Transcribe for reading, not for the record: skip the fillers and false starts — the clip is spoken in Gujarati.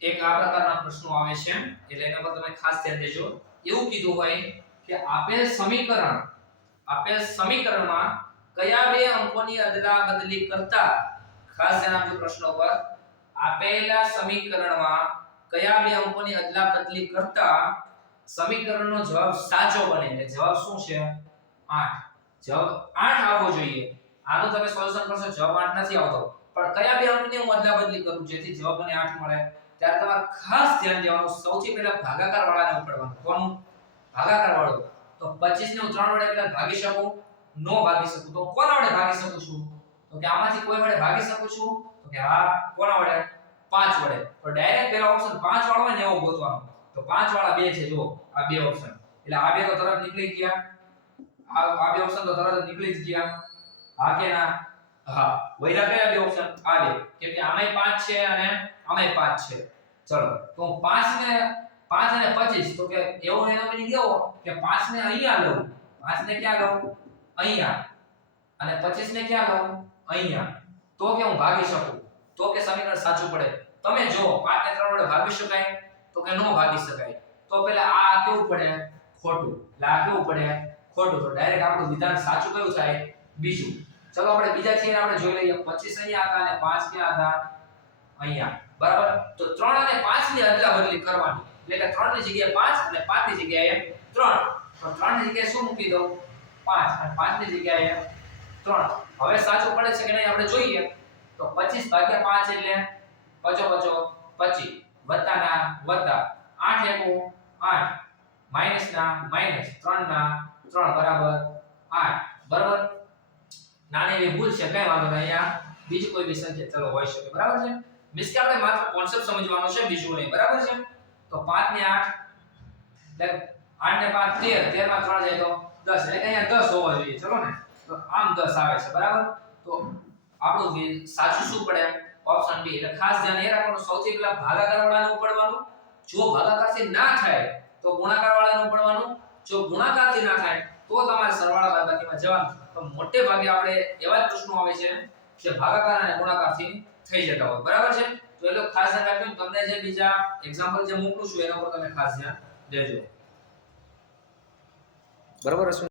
એક આ પ્રકારના પ્રશ્નો આવે છે એટલે એના પર તમે ખાસ ધ્યાન દેજો. એવું કીધું હોય કે આપેલ સમીકરણમાં કયા બે અંકોની અદલા-બદલી કરતા ખાસ ધ્યાન આપજો પ્રશ્નો પર. આપેલા સમીકરણમાં કયા બે અંકોની અદલા-બદલી કરતા સમીકરણનો જવાબ સાચો બને. એટલે જવાબ શું છે? 8. જવાબ 8 આવવો જોઈએ. આનું તમે સોલ્યુશન કરશો જવાબ 8 નથી આવતો. પણ કયા બે અંકની હું અદલા-બદલી કરું જેથી જવાબ મને 8 મળે? ત્યારે તમારે ખાસ ધ્યાન દેવાનું. સૌથી પહેલા ભાગાકાર વાળાને ઉપડવાનું. કોનું? ભાગાકાર વાળો. તો 25 ને હું 3 વડે એટલે ભાગી શકું? નો ભાગી શકું. તો કોના વડે ભાગી શકું છું? તો કે આમાંથી કોઈ વડે ભાગી શકું છું? તો કે હા, કોના વડે? 5 વડે. તો ડાયરેક્ટ પહેલા ઓપ્શન 5 વાળો હોય ને એવો ગોતવાનો. તો 5 વાળા બે છે જો આ બે ઓપ્શન. એટલે આ બે તો તરત નીકળી ગયા. આ બે ઓપ્શન તો તરત જ નીકળી જ ગયા. હા કે ના? હા. વૈરા કયા બે ઓપ્શન? આ બે. કેમ કે આમાંય 5 છે અને આમાંય 5 છે. ચલો તો 5 અને 25 તો કે એવો એનો મીનિંગ એવો કે 5 ને અહીંયા લઉં. 5 ને ક્યાં લઉં? અહીંયા. અને 25 ને ક્યાં લઉં? અહીંયા. તો કે હું ભાગી શકું. તો કે સમીકરણ સાચું પડે. તમે જો 5 ને 3 વડે ભાગી શકાય? તો કે નો ભાગી શકાય. તો પહેલા આ કેવું પડે? ખોટું. એટલે આ કેવું પડે? ખોટું. તો ડાયરેક્ટ આપણું વિધાન સાચું કયું થાય? બીજું. ચલો આપણે બીજા છે આપણે જોઈ લઈએ. 25 અહીંયા હતા અને 5 ક્યાં હતા? અહીંયા. બરાબર. તો 3 અને 5 ની અદલા-બદલી કરવાની. એટલે કે 3 ની જગ્યાએ 5 અને 5 ની જગ્યાએ 3. તો 3 ની જગ્યાએ શું મૂકી દઉં? 5 અને 5 ની જગ્યાએ 3. હવે સાચું પડે છે કે નહીં આપણે જોઈએ. તો 25 ભાગ્યા 5 એટલે પચો 25 વત્તા ના વત્તા 8 એકુ 8 માઈનસ ના માઈનસ 3 ના 3 બરાબર 8. બરાબર. નાની એવી ભૂલ છે કઈ વાંધો નહીં. અહીંયા બીજી કોઈ બી સંખ્યા ચલો હોઈ શકે. બરાબર છે. મીન્સ કે આપણે માત્ર કોન્સેપ્ટ સમજવાનો છે બીજું નહીં. બરાબર છે. તો 5 ને 8 એટલે 8 ને 5 13 13 માં 3 જાય તો 10 એટલે કે અહીંયા 10 હોવા જોઈએ. ચલો ને. તો આમ 10 આવે છે. બરાબર. તો આપણું સાચું શું પડે? Option B. એટલે ખાસ ધ્યાન એ રાખવાનું સૌથી પહેલા ભાગાકાર વાળાને ઉપડવાનું. જો ભાગાકારથી ના થાય તો ગુણાકાર વાળાને ઉપડવાનું. જો ગુણાકારથી ના થાય તો તમારે સરવાળા બાદબાકીમાં જવાનું. તો મોટે ભાગે આપણે એવા જ પ્રશ્નો આવે છે કે ભાગાકાર અને ગુણાકારથી થઈ જતા હોય. બરાબર છે. તો એ લોકો ખાસ ધ્યાન રાખજો. તમને જે બીજા એક્ઝામ્પલ જે મોકલું છું એના પર તમે ખાસ ધ્યાન દેજો. બરાબર છે.